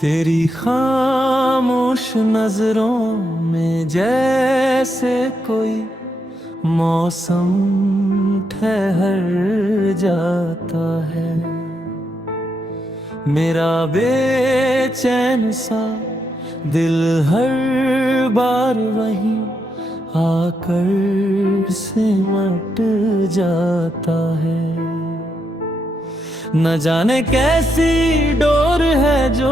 तेरी खामोश नजरों में जैसे कोई मौसम ठहर जाता है। मेरा बेचैन सा दिल हर बार वहीं आकर सिमट जाता है। न जाने कैसी डोर है जो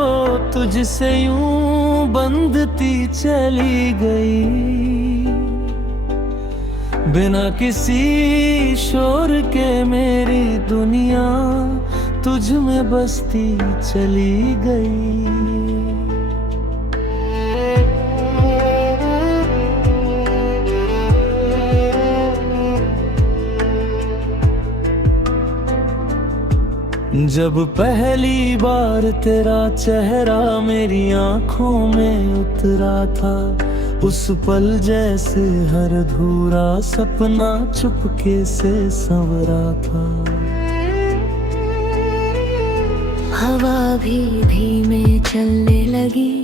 तुझसे यूं बंधती चली गई, बिना किसी शोर के मेरी दुनिया तुझ में बसती चली गई। जब पहली बार तेरा चेहरा मेरी आंखों में उतरा था, उस पल जैसे हर अधूरा सपना चुपके से संवरा था। हवा भी धीमे चलने लगी,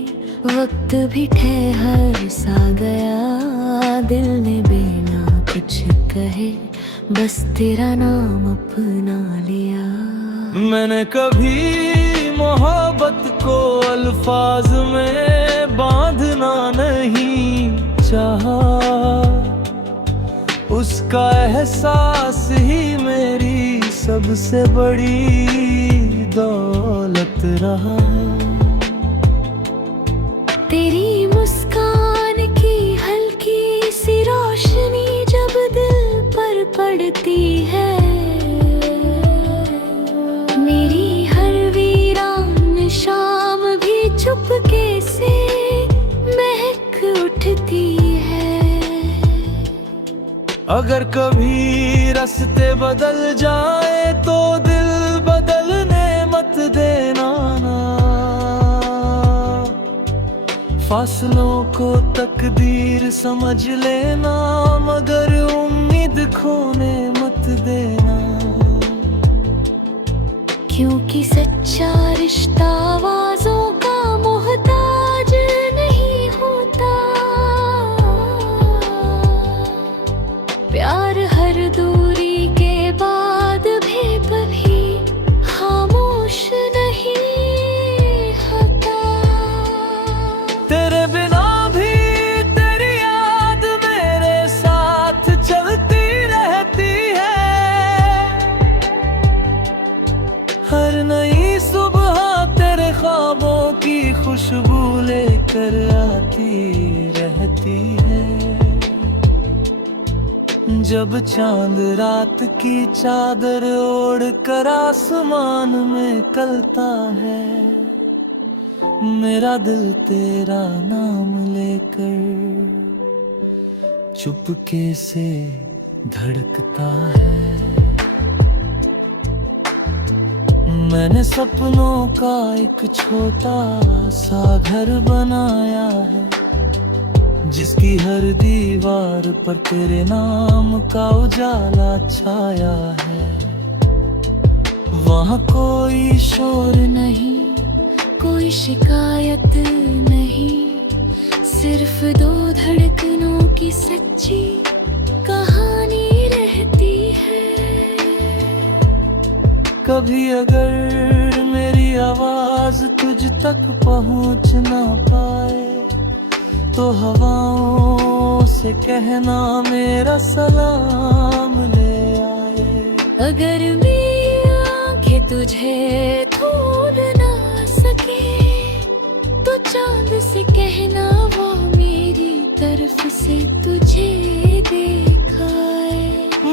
वक्त भी ठहर सा गया। दिल ने बिना कुछ कहे बस तेरा नाम अपना लिया। मैंने कभी मोहब्बत को अल्फाज में बांधना नहीं चाहा, उसका एहसास ही मेरी सबसे बड़ी दौलत रहा। तेरी मुस्कान की हल्की सी रोशनी जब दिल पर पड़ती है, मेरी हर वीरान शाम भी चुपके से महक उठती है। अगर कभी रास्ते बदल जाए तो दिल बदलने मत देना ना, फासलों को तकदीर समझ लेना, मगर उम्मीद खोने मत देना। क्योंकि सच्चा रिश्ता आवाज़ों का मोहताज नहीं होता, प्यार हर दूरी के बाद भी कभी खामोश नहीं होता। तेरे बिना भी तेरी याद मेरे साथ चलती रहती है, हर नई सुबह तेरे ख्वाबों की खुशबू लेकर आती रहती है। जब चांद रात की चादर ओढ़ कर आसमान में कलता है, मेरा दिल तेरा नाम लेकर चुपके से धड़कता है। मैंने सपनों का एक छोटा सा घर बनाया है, जिसकी हर दीवार पर तेरे नाम का उजाला छाया है। वहाँ कोई शोर नहीं, कोई शिकायत नहीं, सिर्फ दो धड़कनों की सच्ची कहानी रहती है। कभी अगर मेरी आवाज तुझ तक पहुँच ना पाए तो हवाओं से कहना मेरा सलाम ले आए। अगर मेरी आंखें तुझे भूल ना सके तो चांद से कहना वो मेरी तरफ से तुझे दिखाए।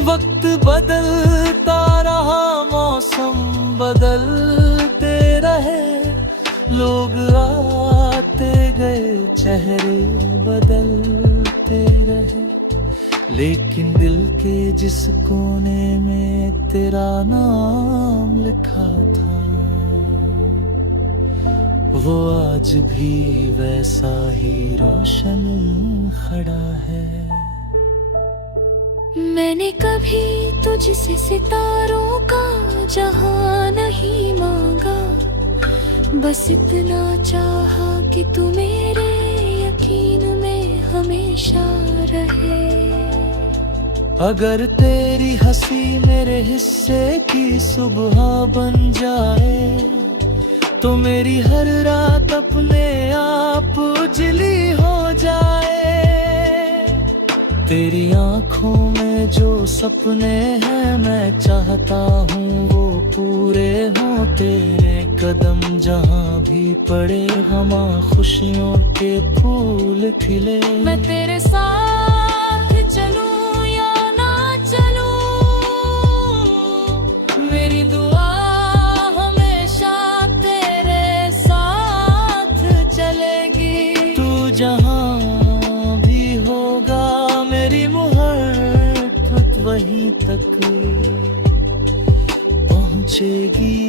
वक्त बदलता रहा, मौसम बदलते रहे, लोग आते गए, चेहरे बदलते रहे, लेकिन दिल के जिस कोने में तेरा नाम लिखा था, वो आज भी वैसा ही रोशन खड़ा है। मैंने कभी तुझसे सितारों का जहां नहीं मांगा, बस इतना चाहा कि तू मेरे यकीन में हमेशा रहे। अगर तेरी हंसी मेरे हिस्से की सुबह बन जाए, तो मेरी हर रात अपने आप उजली हो जाए। तेरी आंखों में जो सपने हैं मैं चाहता हूँ वो पूरे हों। तेरे कदम जहाँ भी पड़े वहाँ खुशियों के फूल खिले। मैं तेरे साथ चलूं या ना चलूं, मेरी दुआ हमेशा तेरे साथ चलेगी। तू जहाँ भी होगा मेरी मोहब्बत वहीं तक पहुँचेगी।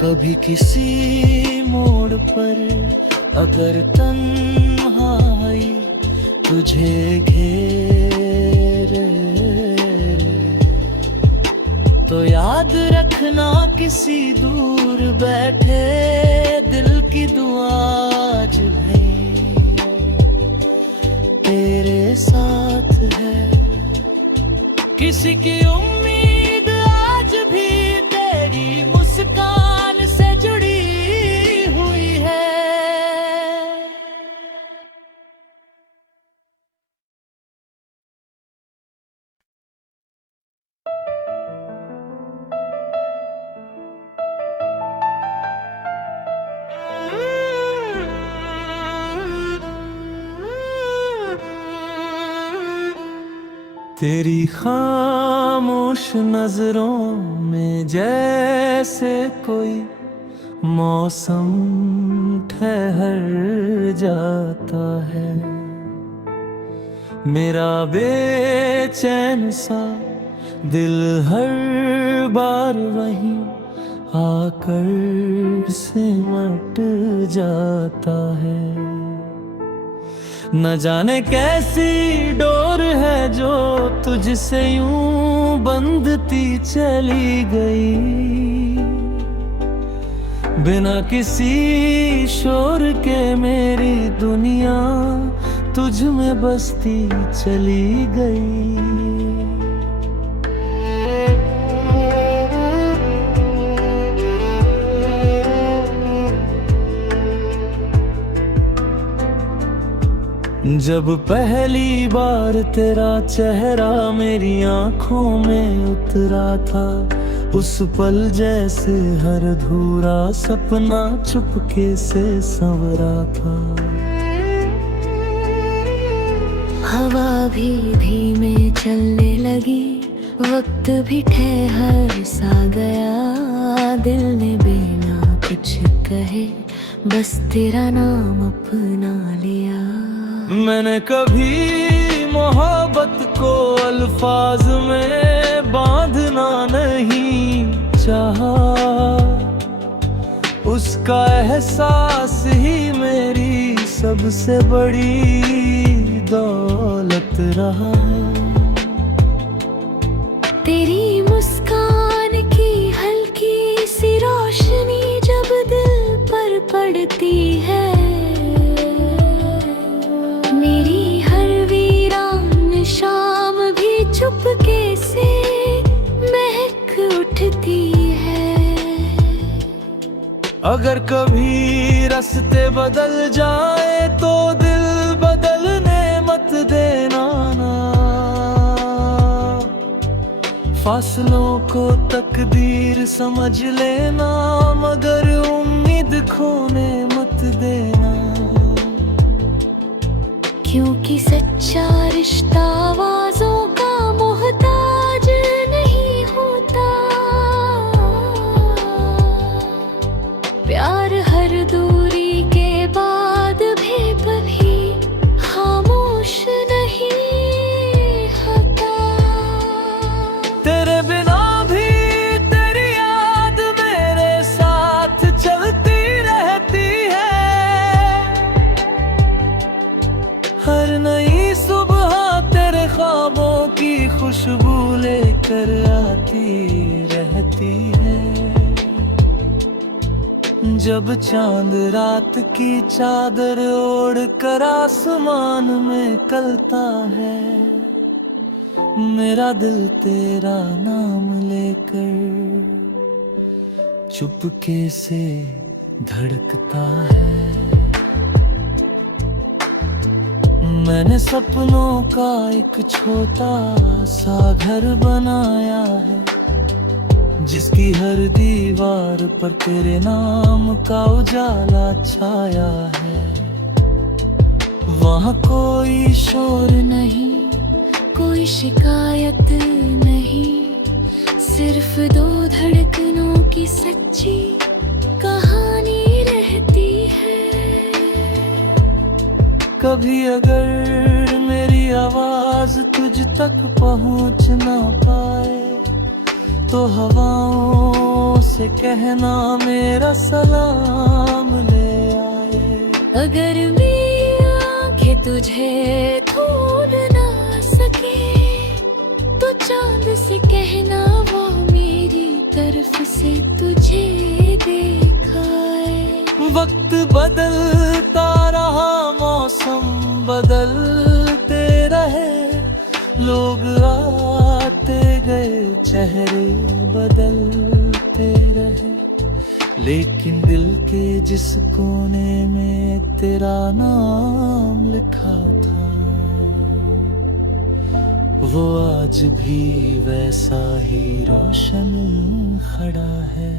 कभी किसी मोड़ पर अगर तन्हाई तुझे घेरे, तो याद रखना किसी दूर बैठे दिल की दुआ आज भी तेरे साथ है। किसी की उम्मीद आज भी तेरी मुस्कान से जुड़ी हुई है। तेरी खामोश नजरों में जैसे कोई मौसम ठहर जाता है। मेरा बेचैन सा दिल हर बार वहीं आकर सिमट जाता है। न जाने कैसी डोर है जो तुझसे यूं बंधती चली गई, बिना किसी शोर के मेरी दुनिया तुझ में बसती चली गई। जब पहली बार तेरा चेहरा मेरी आंखों में उतरा था, उस पल जैसे हर अधूरा सपना चुपके से संवरा था। हवा भी धीमे चलने लगी, वक्त भी ठहर सा गया। दिल ने बिना कुछ कहे बस तेरा नाम अपना लिया। मैंने कभी मोहब्बत को अल्फाज में बांधना नहीं चाहा, उसका एहसास ही मेरी सबसे बड़ी दौलत रहा। तेरी मुस्कान की हल्की सी रोशनी जब दिल पर पड़ती है, मेरी हर वीरान शाम भी चुपके से महक उठती है। अगर कभी रास्ते बदल जाए तो दिल बदलने मत देना ना। फासलों को तकदीर समझ लेना, मगर उम्मीद खोने मत देना। क्योंकि सच्चा रिश्ता आवाज़ों का मोहताज नहीं होता। प्यार हर दूरी के बाद भी कभी खामोश नहीं होता। तेरे बिना भी तेरी याद मेरे साथ चलती रहती है। हर नई सुबह तेरे ख्वाब खुशबू लेकर आती रहती है। जब चांद रात की चादर ओढ़ कर आसमान में कलता है, मेरा दिल तेरा नाम लेकर चुपके से धड़कता है। मैंने सपनों का एक छोटा सा घर बनाया है, जिसकी हर दीवार पर तेरे नाम का उजाला छाया है। वहाँ कोई शोर नहीं, कोई शिकायत नहीं, सिर्फ दो धड़कनों की सच्ची कहानी रहती है। कभी अगर मेरी आवाज तुझ तक पहुंच ना पाए, तो हवाओं से कहना मेरा सलाम ले आए। अगर मेरी आंखें तुझे ढूंढ ना सके, तो चांद से कहना वो मेरी तरफ से तुझे दिखाए। वक्त बदलता रहा, मौसम बदलते रहे, लोग आते गए, चेहरे बदलते रहे, लेकिन दिल के जिस कोने में तेरा नाम लिखा था, वो आज भी वैसा ही रोशन खड़ा है।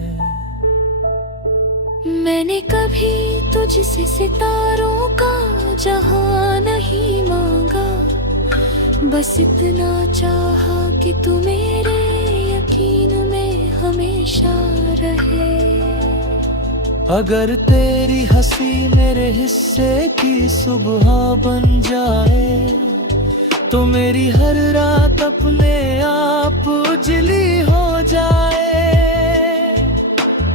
मैंने कभी तुझसे सितारों का जहां नहीं मांगा, बस इतना चाहा कि तू मेरे यकीन में हमेशा रहे। अगर तेरी हंसी मेरे हिस्से की सुबह बन जाए, तो मेरी हर रात अपने आप उजली हो जाए।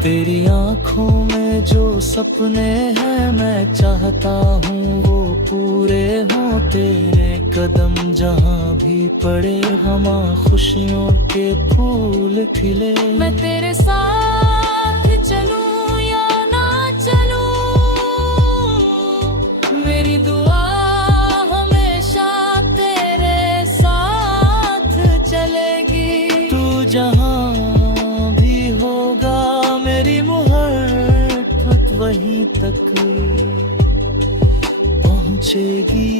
तेरी आंखों में जो सपने हैं, मैं चाहता हूँ वो पूरे हों। तेरे कदम जहाँ भी पड़े, वहाँ खुशियों के फूल खिले। मैं तेरे साथ चलूं या ना चलूं, मेरी दुआ हमेशा तेरे साथ चलेगी। तू जहाँ भी होगा, मेरी मोहब्बत वहीं तक पहुंचेगी।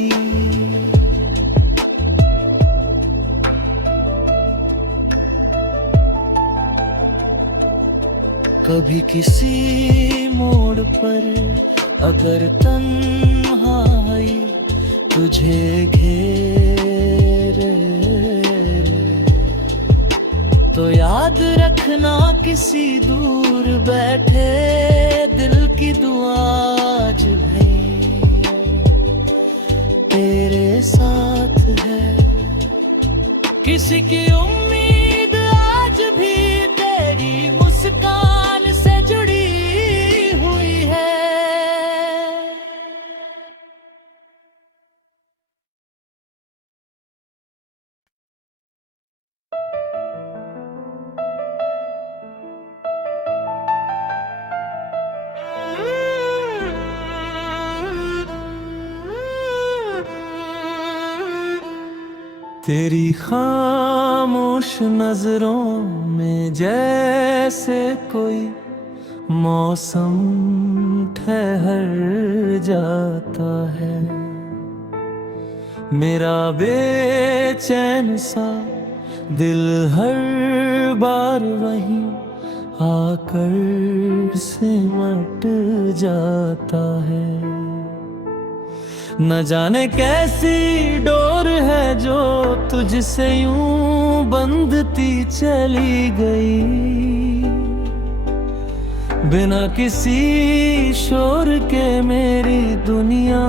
कभी किसी मोड़ पर अगर तन्हाई तुझे घेरे, तो याद रखना किसी दूर बैठे दिल की दुआ आज भी तेरे साथ है। किसी की उम्मीद आज भी तेरी मुस्कान से जुड़ी हुई है। तेरी खामोश नजरों में जैसे कोई मौसम ठहर जाता है। मेरा बेचैन सा दिल हर बार वहीं आकर सिमट जाता है। न जाने कैसी डोर है जो तुझसे यूं बंधती चली गई, बिना किसी शोर के मेरी दुनिया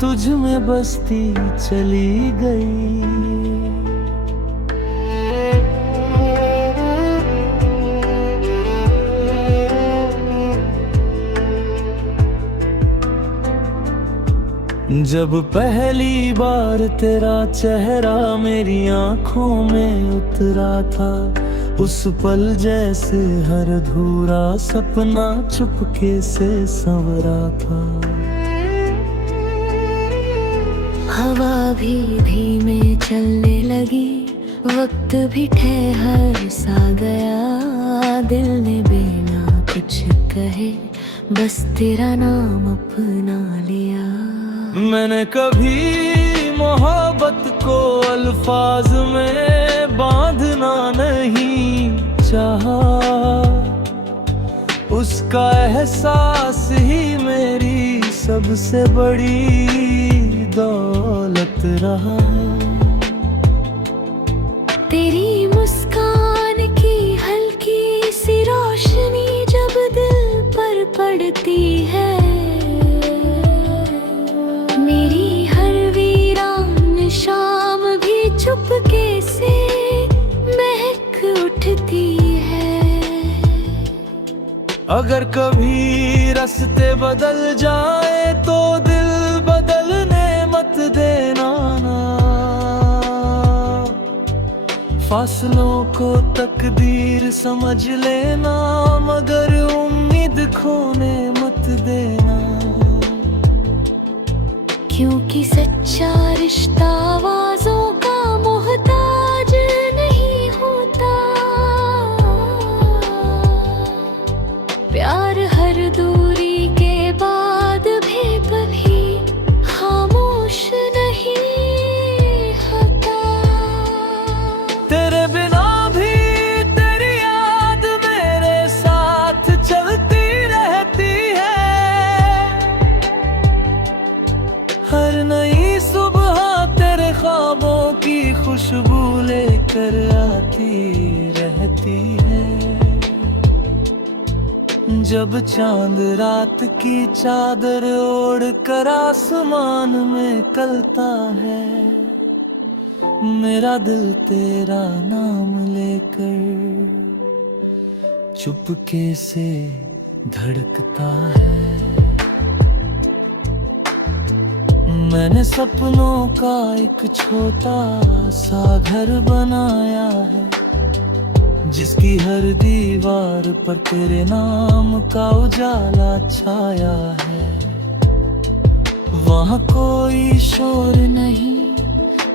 तुझ में बसती चली गई। जब पहली बार तेरा चेहरा मेरी आंखों में उतरा था, उस पल जैसे हर अधूरा सपना चुपके से संवरा था। हवा भी धीमे चलने लगी, वक्त भी ठहर सा गया। दिल ने बिना कुछ कहे बस तेरा नाम अपना लिया। मैंने कभी मोहब्बत को अल्फाज में बांधना नहीं चाहा, उसका एहसास ही मेरी सबसे बड़ी दौलत रहा। तेरी मुस्कान की हल्की सी रोशनी जब दिल पर पड़ती है, मेरी हर वीरान शाम भी चुपके से महक उठती है। अगर कभी रास्ते बदल जाए तो दिल बदलने मत देना ना, फासलों को तकदीर समझ लेना, मगर उम्मीद खोने मत देना। क्योंकि सच्चा रिश्ता आवाज़ों का मोहताज नहीं होता, प्यार हर दूरी के बाद भी कभी खामोश नहीं होता। तेरे बिना भी तेरी याद मेरे साथ चलती रहती है, हर नई सुबह तेरे ख्वाबों की खुशबू लेकर आती रहती है। जब चांद रात की चादर ओढ़ कर आसमान में कलता है, मेरा दिल तेरा नाम लेकर चुपके से धड़कता है। मैंने सपनों का एक छोटा सा घर बनाया है, जिसकी हर दीवार पर तेरे नाम का उजाला छाया है। वहाँ कोई शोर नहीं,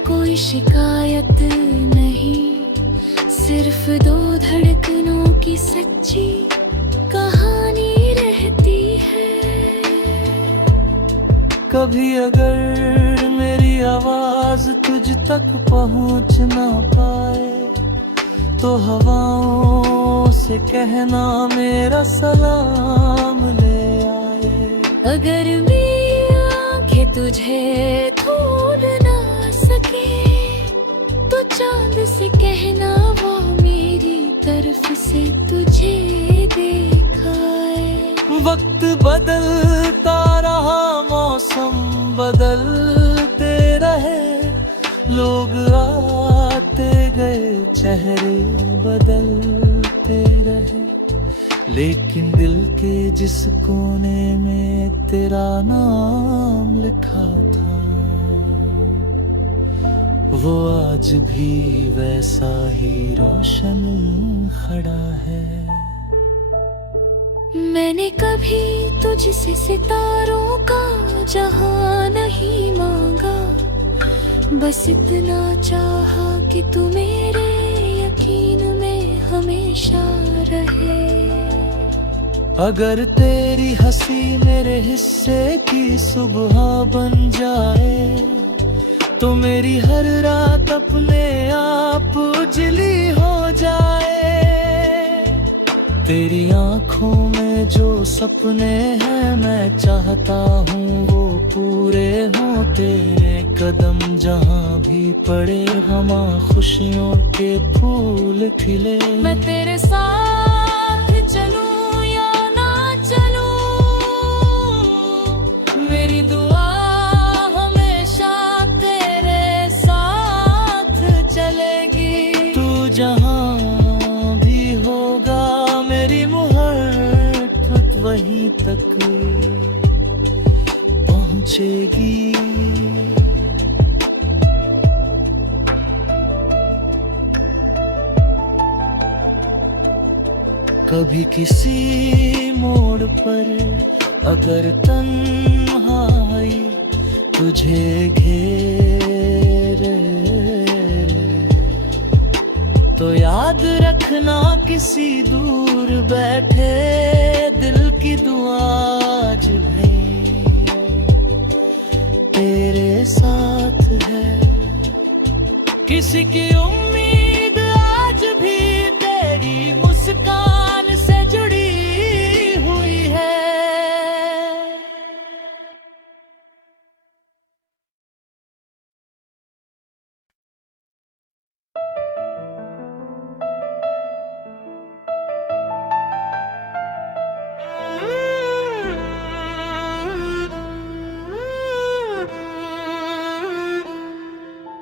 कोई शिकायत नहीं, सिर्फ दो धड़कनों की सच्ची कहानी रहती है। कभी अगर मेरी आवाज तुझ तक पहुँच ना पाए तो हवाओं से कहना मेरा सलाम ले आए। अगर मेरी आंखें तुझे ढूंढ ना सके तो चांद से कहना वो मेरी तरफ से तुझे दिखाए। वक्त बदलता रहा, मौसम बदलते रहे, लोग आते गए, चेहरे बदलते रहे, लेकिन दिल के जिस कोने में तेरा नाम लिखा था, वो आज भी वैसा ही रोशन खड़ा है। मैंने कभी तुझसे सितारों का जहां नहीं मांगा, बस इतना चाहा कि तू मेरे यकीन में हमेशा रहे। अगर तेरी हंसी मेरे हिस्से की सुबह बन जाए तो मेरी हर रात अपने आप उजली हो जाए। तेरी आंखों में जो सपने हैं मैं चाहता हूँ वो पूरे हों। तेरे कदम जहाँ भी पड़े वहाँ खुशियों के फूल खिले। मैं तेरे साथ चलूं या ना चलूं, मेरी दुआ हमेशा तेरे साथ चलेगी। तू जहाँ भी होगा मेरी मोहब्बत वहीं तक पहुँचेगी। कभी किसी मोड़ पर अगर तन्हाई तुझे घेरे, तो याद रखना किसी दूर बैठे दिल की दुआ आज भी तेरे साथ है। किसी की उम्मीद आज भी तेरी मुस्कान से जुड़ी हुई है।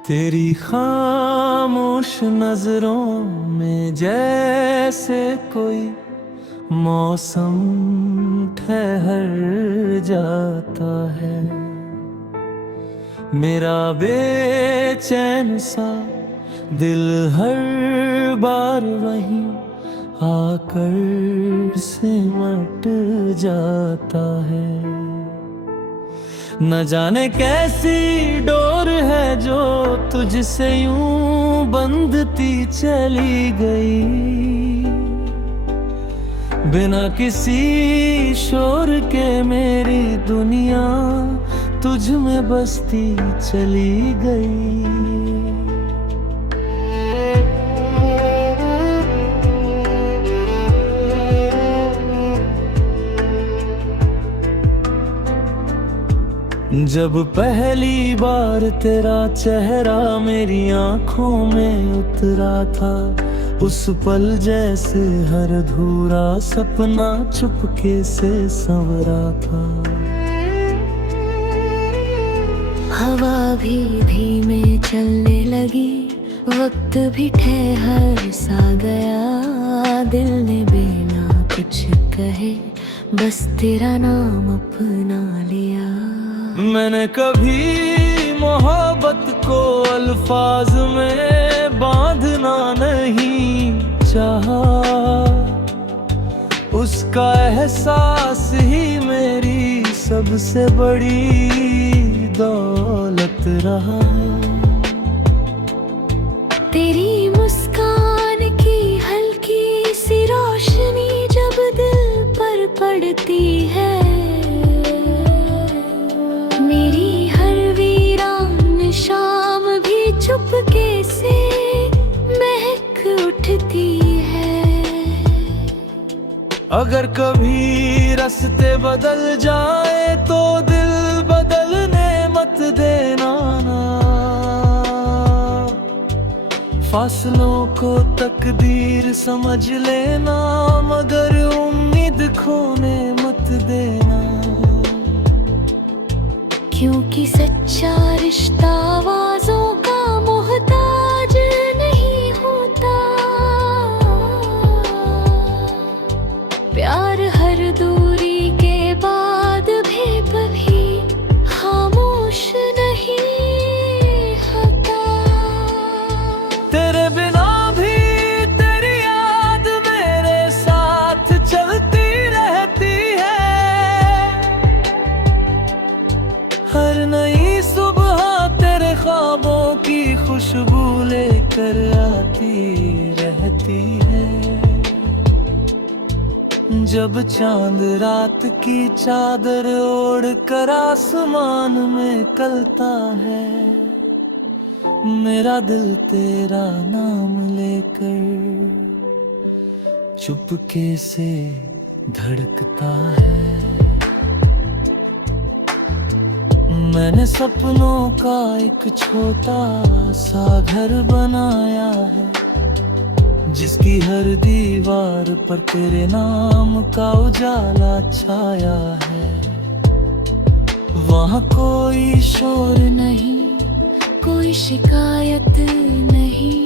तेरी खामोश नजरों में जैसे कोई मौसम ठहर जाता है। मेरा बेचैन सा दिल हर बार वहीं आकर सिमट जाता है। न जाने कैसी डोर है जो तुझसे यूं बंधती चली गई, बिना किसी शोर के मेरी दुनिया तुझ में बसती चली गई। जब पहली बार तेरा चेहरा मेरी आंखों में उतरा था, उस पल जैसे हर अधूरा सपना चुपके से संवरा था। हवा भी धीमे चलने लगी, वक्त भी ठहर सा गया। दिल ने बिना कुछ कहे बस तेरा नाम अपना लिया। मैंने कभी मोहब्बत को अल्फाज में बांधना नहीं चाहा, उसका एहसास ही मेरी सबसे बड़ी दौलत रहा। तेरी मुस्कान की हल्की सी रोशनी जब दिल पर पड़ती है, मेरी हर वीरान शाम भी चुपके से महक उठती है। अगर कभी रास्ते बदल जाए तो दिल बदलने मत देना ना, फासलों को तकदीर समझ लेना, मगर उम्मीद खोने मत देना। क्योंकि सच्चा रिश्ता आवाज़ों का मोहताज नहीं होता, प्यार हर दूरी के बाद भी कभी खामोश नहीं होता। तेरे बिना भी तेरी याद मेरे साथ चलती रहती है। हर नई सुबह तेरे ख्वाबों की खुशबू लेकर आती रहती है। जब चांद रात की चादर ओढ़ कर आसमान में कलता है, मेरा दिल तेरा नाम लेकर चुपके से धड़कता है। मैंने सपनों का एक छोटा सा घर बनाया है, जिसकी हर दीवार पर तेरे नाम का उजाला छाया है। वहाँ कोई शोर नहीं, कोई शिकायत नहीं,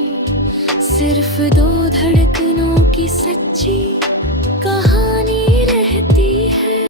सिर्फ दो धड़कनों की सच्ची